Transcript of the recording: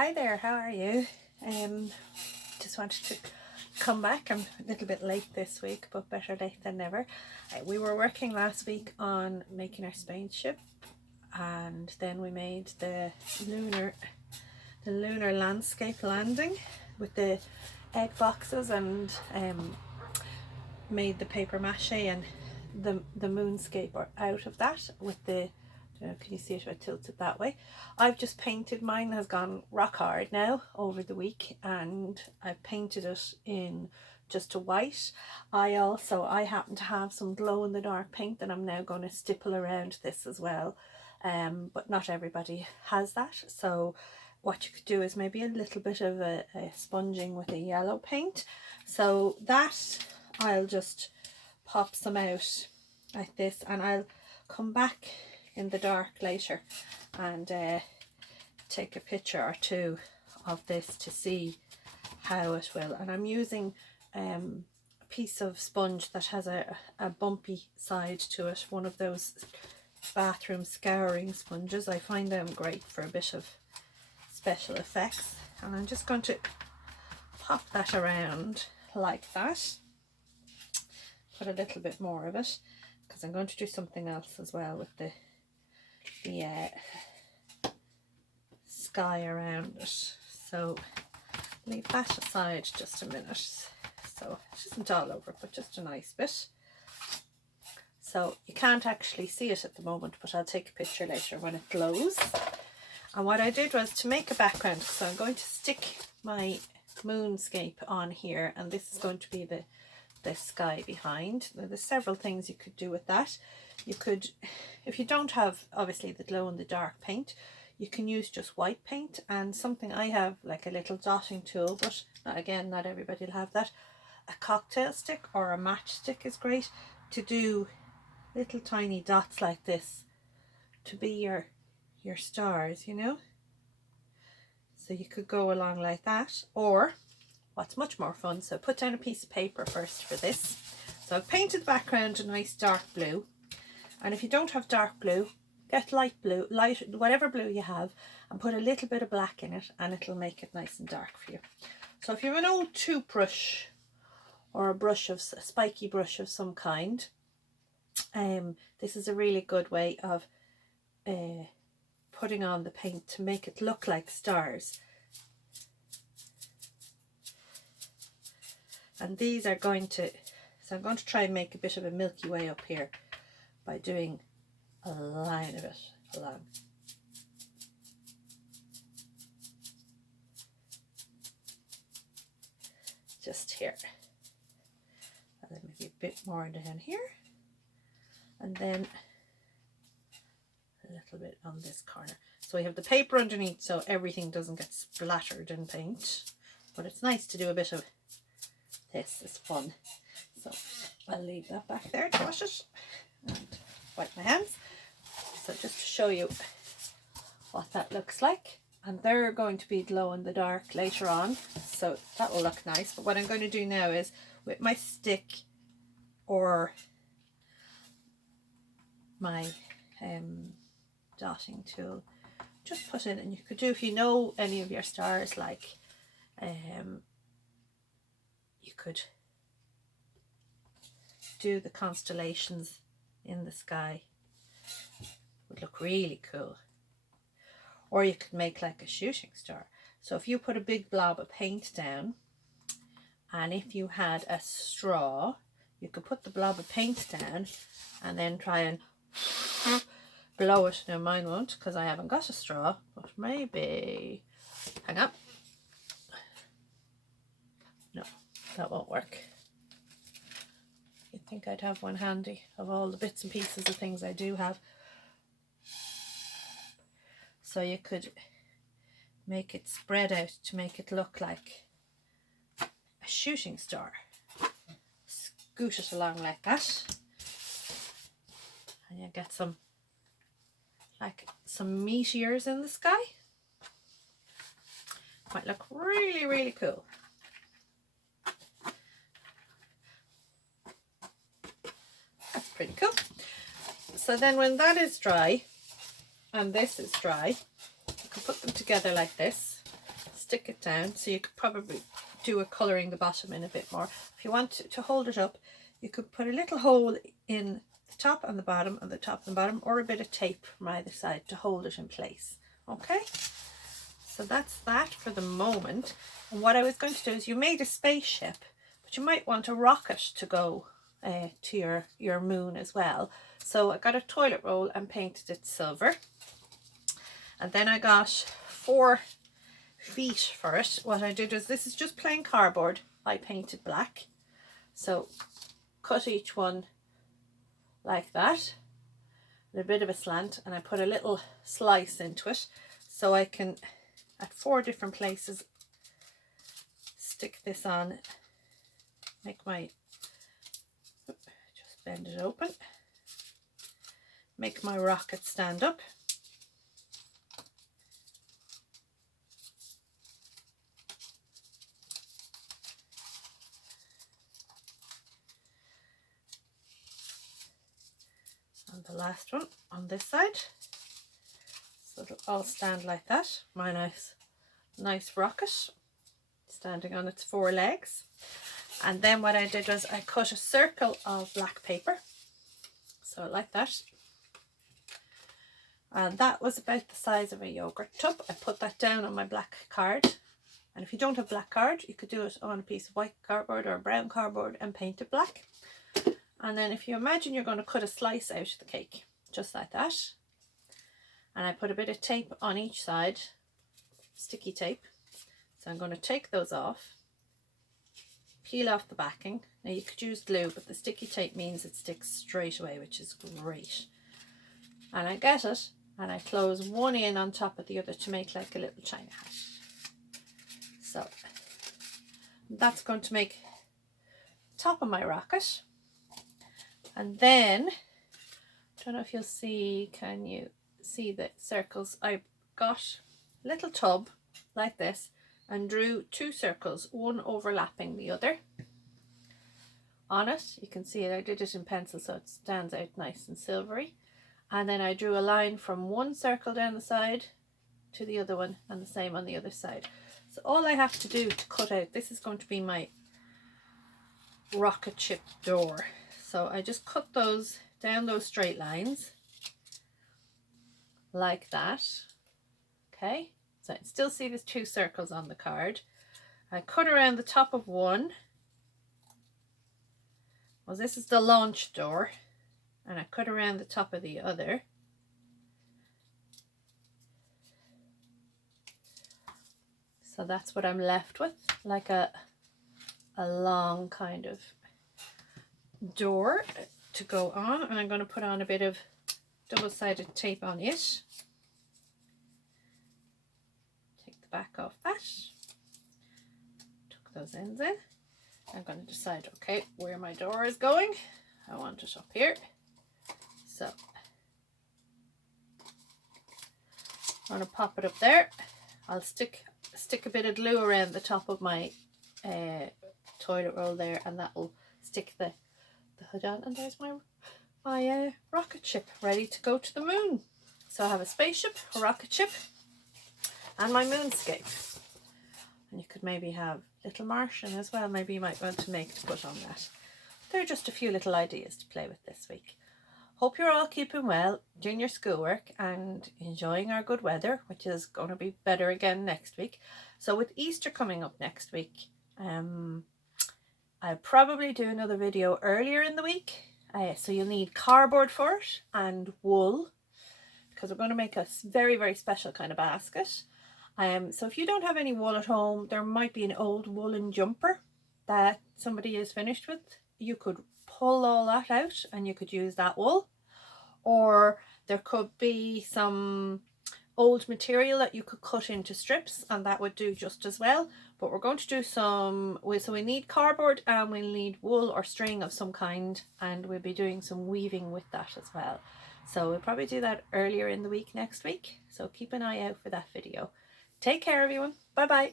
Hi there, how are you? Just wanted to come back. I'm a little bit late this week, but better late than never. We were working last week on making our spaceship, and then we made the lunar landscape landing with the egg boxes, and made the paper mache and the moonscape out of that with the, can you see it? I tilted that way. I've just painted, mine has gone rock hard now over the week, and I've painted it in just a white. I happen to have some glow in the dark paint that I'm now going to stipple around this as well, but not everybody has that. So what you could do is maybe a little bit of a sponging with a yellow paint. So that I'll just pop some out like this, and I'll come back in the dark later and take a picture or two of this to see how it will. And I'm using a piece of sponge that has a bumpy side to it, one of those bathroom scouring sponges. I find them great for a bit of special effects, and I'm just going to pop that around like that. Put a little bit more of it because I'm going to do something else as well with the sky around it. So leave that aside just a minute. So it isn't all over, but just a nice bit. So you can't actually see it at the moment, but I'll take a picture later when it glows. And what I did was to make a background, so I'm going to stick my moonscape on here, and this is going to be the sky behind. Now, there's several things you could do with that. You could, if you don't have obviously the glow in the dark paint, you can use just white paint, and something I have, like a little dotting tool, but again, not everybody will have that. A cocktail stick or a matchstick is great to do little tiny dots like this to be your stars, you know. So you could go along like that, or what's much more fun, so put down a piece of paper first for this. So I've painted the background a nice dark blue, and if you don't have dark blue, get light blue, whatever blue you have, and put a little bit of black in it, and it'll make it nice and dark for you. So if you have an old toothbrush or a spiky brush of some kind, this is a really good way of putting on the paint to make it look like stars. And these are going to, so I'm going to try and make a bit of a Milky Way up here by doing a line of it along. Just here. And then maybe a bit more down here. And then a little bit on this corner. So we have the paper underneath so everything doesn't get splattered in paint. But it's nice to do a bit of this, is fun. So I'll leave that back there to wash it and wipe my hands. So just to show you what that looks like. And they're going to be glow in the dark later on, so that will look nice. But what I'm going to do now is with my stick or my dotting tool, just put in, and you could do, if you know any of your stars, like you could do the constellations in the sky. Would look really cool. Or you could make like a shooting star. So if you put a big blob of paint down, and if you had a straw, you could put the blob of paint down and then try and blow it. Now mine won't because I haven't got a straw, but maybe, hang on. No, that won't work. You'd think I'd have one handy of all the bits and pieces of things I do have. So you could make it spread out to make it look like a shooting star. Scoot it along like that, and you get some, like some meteors in the sky. Might look really, really cool. That's pretty cool. So then when that is dry, and this is dry, you can put them together like this, stick it down, so you could probably do a colouring the bottom in a bit more. If you want to hold it up, you could put a little hole in the top and the bottom and the top and the bottom, or a bit of tape from either side to hold it in place. Okay, so that's that for the moment. And what I was going to do is, you made a spaceship, but you might want a rocket to go to your moon as well. So I got a toilet roll and painted it silver, and then I got 4 feet for it. What I did was, this is just plain cardboard, I painted black, so cut each one like that, with a bit of a slant, and I put a little slice into it, so I can at 4 different places stick this on, make my, just bend it open, make my rocket stand up. And the last one on this side, so it'll all stand like that. My nice rocket standing on its 4 legs. And then what I did was, I cut a circle of black paper, so like that, and that was about the size of a yogurt tub. I put that down on my black card, and if you don't have black card, you could do it on a piece of white cardboard or brown cardboard and paint it black. And then if you imagine you're going to cut a slice out of the cake, just like that, and I put a bit of tape on each side, sticky tape, so I'm going to take those off, peel off the backing. Now you could use glue, but the sticky tape means it sticks straight away, which is great. And I get it, and I close one in on top of the other to make like a little china hat. So that's going to make top of my rocket. And then, I don't know if you'll see, can you see the circles? I got a little tub like this and drew 2 circles, one overlapping the other on it. You can see it, I did it in pencil so it stands out nice and silvery. And then I drew a line from one circle down the side to the other one, and the same on the other side. So all I have to do to cut out, this is going to be my rocket ship door. So I just cut those down, those straight lines like that. Okay, so I can still see there's 2 circles on the card. I cut around the top of one. Well, this is the launch door, and I cut around the top of the other. So that's what I'm left with, like a long kind of door to go on, and I'm going to put on a bit of double-sided tape on it. Take the back off that, tuck those ends in. I'm going to decide, okay, where my door is going. I want it up here, so I'm going to pop it up there. I'll stick a bit of glue around the top of my toilet roll there, and that will stick the hood on, and there's my rocket ship ready to go to the moon. So I have a spaceship, a rocket ship, and my moonscape. And you could maybe have little Martian as well. Maybe you might want to put on that. There are just a few little ideas to play with this week. Hope you're all keeping well, doing your schoolwork and enjoying our good weather, which is going to be better again next week. So with Easter coming up next week, I'll probably do another video earlier in the week. So you'll need cardboard for it and wool, because we're going to make a very, very special kind of basket. So if you don't have any wool at home, there might be an old woolen jumper that somebody is finished with. You could pull all that out and you could use that wool. Or there could be some old material that you could cut into strips, and that would do just as well. But we're going to do so we need cardboard and we'll need wool or string of some kind, and we'll be doing some weaving with that as well. So we'll probably do that earlier in the week next week, so keep an eye out for that video. Take care everyone, bye bye.